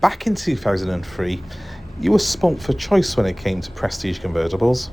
Back in 2003, you were spoilt for choice when it came to prestige convertibles.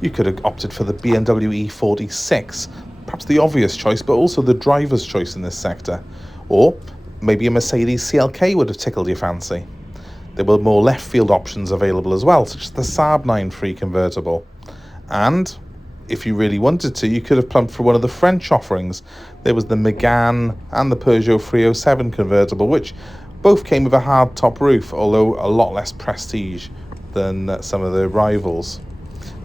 You could have opted for the BMW E46, perhaps the obvious choice, but also the driver's choice in this sector. Or maybe a Mercedes CLK would have tickled your fancy. There were more left field options available as well, such as the Saab 9-3 convertible. And if you really wanted to, you could have plumped for one of the French offerings. There was the Megane and the Peugeot 307 convertible, which both came with a hard top roof, although a lot less prestige than some of their rivals.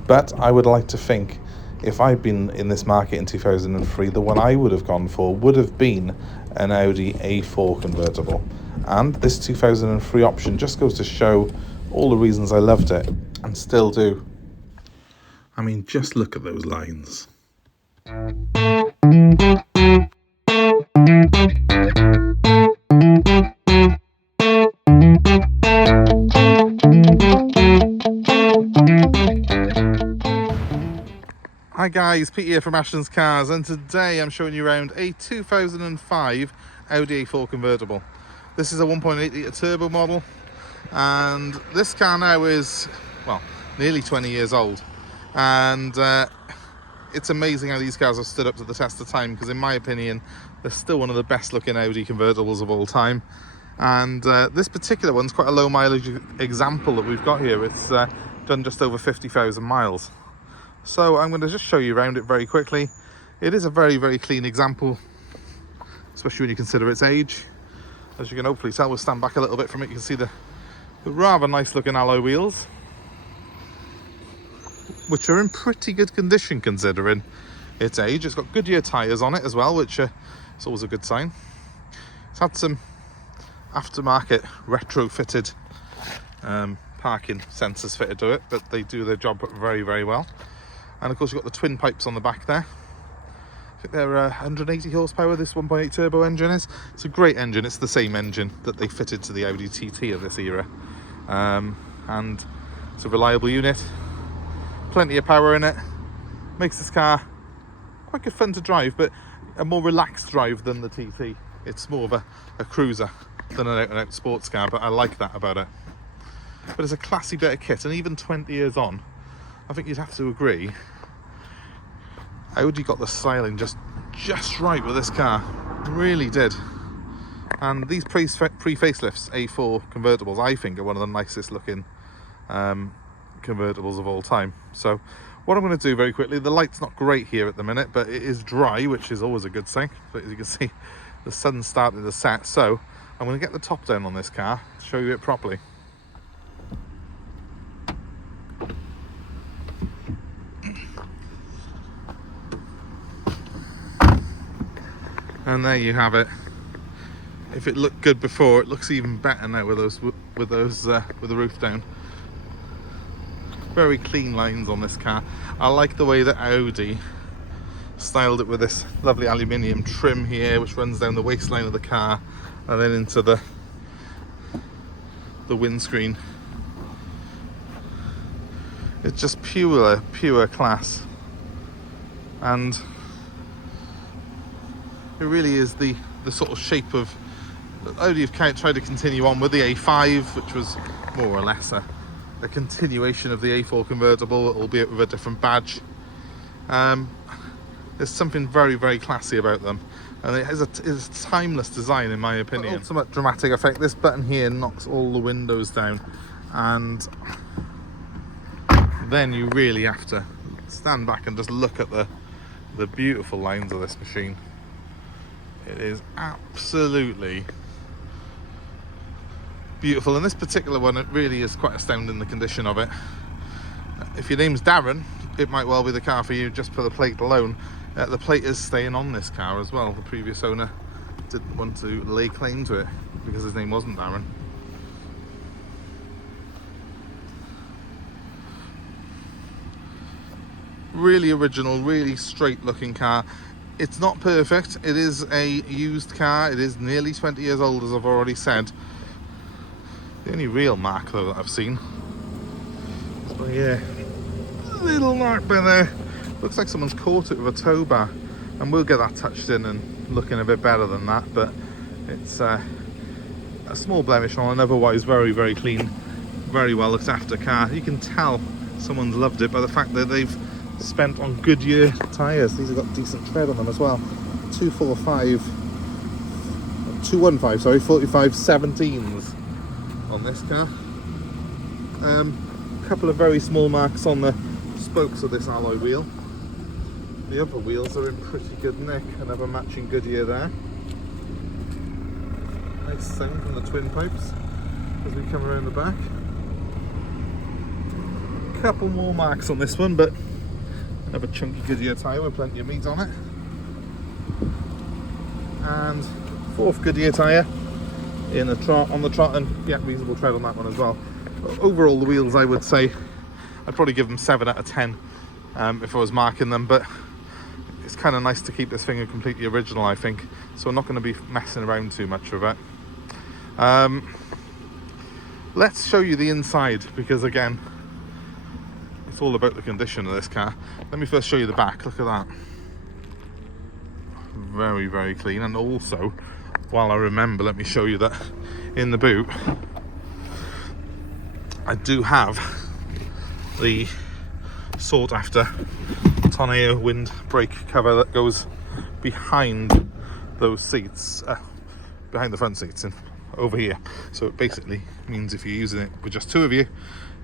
But I would like to think, if I'd been in this market in 2003, the one I would have gone for would have been an Audi A4 convertible. And this 2003 option just goes to show all the reasons I loved it, and still do. I mean, just look at those lines. Hi guys, Pete here from Ashton's Cars, and today I'm showing you around a 2005 Audi A4 convertible. This is a 1.8 litre turbo model, and this car now is, well, nearly 20 years old. And it's amazing how these cars have stood up to the test of time, because in my opinion, they're still one of the best looking Audi convertibles of all time. And this particular one's quite a low mileage example that we've got here. It's done just over 50,000 miles. So I'm going to just show you around it very quickly. It is a very, very clean example, especially when you consider its age. As you can hopefully tell, we'll stand back a little bit from it. You can see the rather nice looking alloy wheels, which are in pretty good condition considering its age. It's got Goodyear tyres on it as well, which is always a good sign. It's had some aftermarket retrofitted parking sensors fitted to it, but they do their job very, very well. And of course you've got the twin pipes on the back there. I think they're 180 horsepower, this 1.8 turbo engine is. It's a great engine. It's the same engine that they fitted to the Audi TT of this era. And it's a reliable unit. Plenty of power in it. Makes this car quite good fun to drive, but a more relaxed drive than the TT. It's more of a cruiser than an out-and-out sports car, but I like that about it. But it's a classy bit of kit, and even 20 years on, I think you'd have to agree, Audi got the styling just right with this car. Really did. And these pre-facelifts A4 convertibles, I think, are one of the nicest looking convertibles of all time. So what I'm going to do very quickly, the light's not great here at the minute, but it is dry, which is always a good thing. But as you can see, the sun's starting to set, so I'm going to get the top down on this car to show you it properly. And there you have it. If it looked good before, it looks even better now with the roof down. Very clean lines on this car. I like the way that Audi styled it with this lovely aluminium trim here, which runs down the waistline of the car and then into the windscreen. It's just pure class, and it really is the sort of shape of Audi have tried to continue on with the A5, which was more or less a continuation of the A4 convertible, albeit with a different badge. There's something very, very classy about them, and it has a timeless design in my opinion. But ultimate dramatic effect, this button here knocks all the windows down, and then you really have to stand back and just look at the beautiful lines of this machine. It is absolutely beautiful, and this particular one, it really is quite astounding, the condition of it. If your name's Darren, it might well be the car for you just for the plate alone. The plate is staying on this car as well. The previous owner didn't want to lay claim to it because his name wasn't Darren. Really original, really straight looking car. It's not perfect. It is a used car. It is nearly 20 years old, as I've already said. The only real mark though that I've seen, so yeah, little mark by there. Looks like someone's caught it with a tow bar, and we'll get that touched in and looking a bit better than that. But it's a a small blemish on an otherwise very, very clean, very well looked after car. You can tell someone's loved it by the fact that they've spent on Goodyear tyres. These have got decent tread on them as well. 215, sorry, 45 17s on this car. A couple of very small marks on the spokes of this alloy wheel. The upper wheels are in pretty good nick, another matching Goodyear there. Nice sound from the twin pipes as we come around the back. Couple more marks on this one, but another chunky Goodyear tyre with plenty of meat on it. And fourth Goodyear tyre in the trot, on the trot, and yeah, reasonable tread on that one as well. Overall, the wheels, I would say, I'd probably give them 7 out of 10 if I was marking them, but it's kind of nice to keep this thing completely original, I think, so I'm not going to be messing around too much with it. Let's show you the inside, because again, it's all about the condition of this car. Let me first show you the back. Look at that. Very, very clean. And also, while I remember, let me show you that in the boot I do have the sought after Toneo wind brake cover that goes behind those seats, behind the front seats and over here. So it basically means if you're using it with just two of you,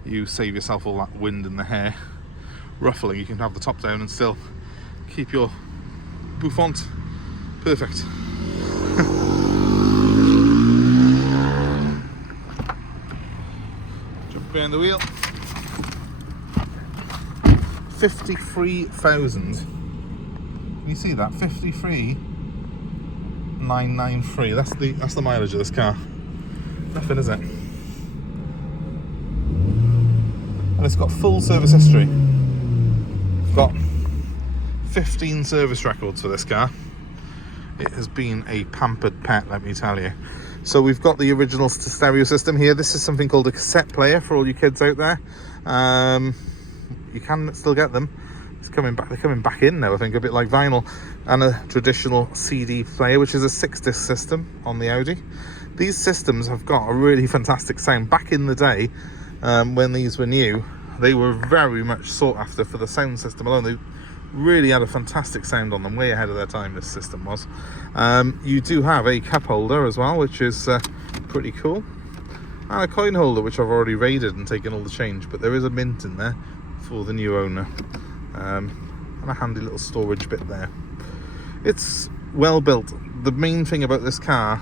you save yourself all that wind in the hair ruffling. You can have the top down and still keep your bouffant perfect. Jump behind the wheel. 53,000. Can you see that? 53,993. That's the mileage of this car. Nothing, is it? And it's got full service history. It's got 15 service records for this car. It has been a pampered pet, let me tell you. So we've got the original stereo system here. This is something called a cassette player for all you kids out there. You can still get them. It's coming back. They're coming back in now, I think, a bit like vinyl. And a traditional CD player, which is a 6-disc system on the Audi. These systems have got a really fantastic sound. Back in the day, when these were new, they were very much sought after for the sound system alone. They really had a fantastic sound on them, way ahead of their time, this system was. You do have a cup holder as well, which is pretty cool, and a coin holder, which I've already raided and taken all the change, but there is a mint in there for the new owner, and a handy little storage bit there. It's well built. The main thing about this car,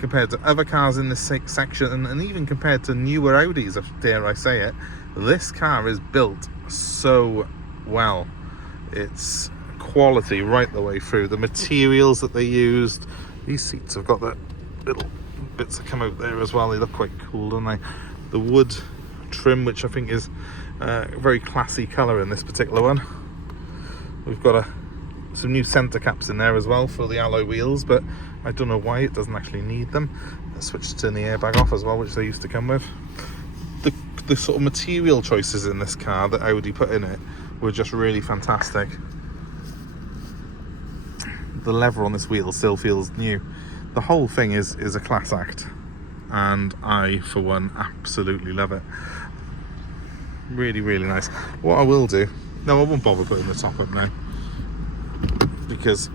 compared to other cars in this section, and even compared to newer Audis, dare I say it, this car is built so well. It's quality right the way through. The materials that they used, these seats have got that little bits that come out there as well. They look quite cool, don't they? The wood trim, which I think is a very classy colour in this particular one. We've got some new centre caps in there as well for the alloy wheels, but I don't know why it doesn't actually need them. I switched to turn the airbag off as well, which they used to come with. The sort of material choices in this car that Audi put in it were just really fantastic. The leather on this wheel still feels new. The whole thing is a class act, and I, for one, absolutely love it. Really, really nice. What I will do, no, I won't bother putting the top up now, because,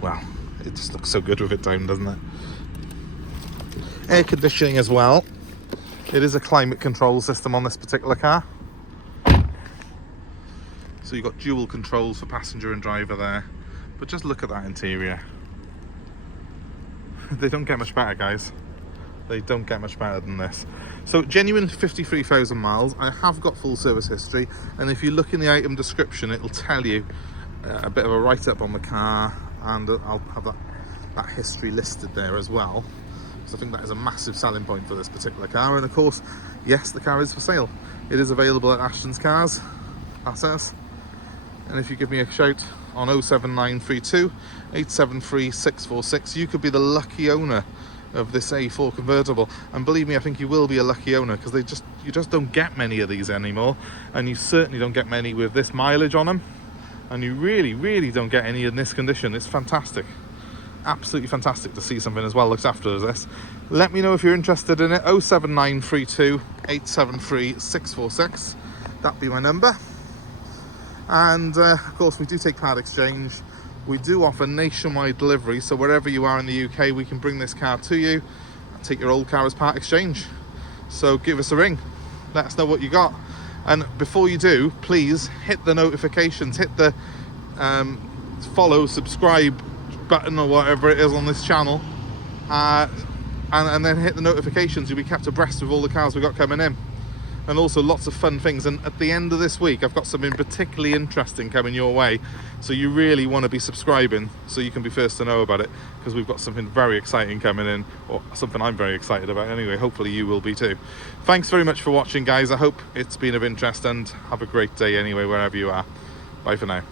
well, it just looks so good with it down, doesn't it? Air conditioning as well. It is a climate control system on this particular car. So you've got dual controls for passenger and driver there. But just look at that interior. They don't get much better, guys. They don't get much better than this. So genuine 53,000 miles. I have got full service history, and if you look in the item description, it'll tell you a bit of a write-up on the car, and I'll have that history listed there as well. So I think that is a massive selling point for this particular car. And of course, yes, the car is for sale. It is available at Ashton's Cars. That's us. And if you give me a shout on 07932 873 646, you could be the lucky owner of this A4 convertible. And believe me, I think you will be a lucky owner, because you just don't get many of these anymore, and you certainly don't get many with this mileage on them, and you really, really don't get any in this condition. It's fantastic. absolutely fantastic to see something as well looked after as this. Let me know if you're interested in it. 07932 873 646. That'd be my number. And of course, we do take part exchange. We do offer nationwide delivery, so wherever you are in the UK, we can bring this car to you and take your old car as part exchange. So give us a ring, let us know what you got. And before you do, please hit the notifications, hit the follow, subscribe button or whatever it is on this channel, and then hit the notifications. You'll be kept abreast of all the cars we've got coming in, and also lots of fun things. And at the end of this week, I've got something particularly interesting coming your way, so you really want to be subscribing so you can be first to know about it, because we've got something very exciting coming in, or something I'm very excited about anyway. Hopefully you will be too. Thanks very much for watching, guys. I hope it's been of interest, and have a great day anyway wherever you are. Bye for now.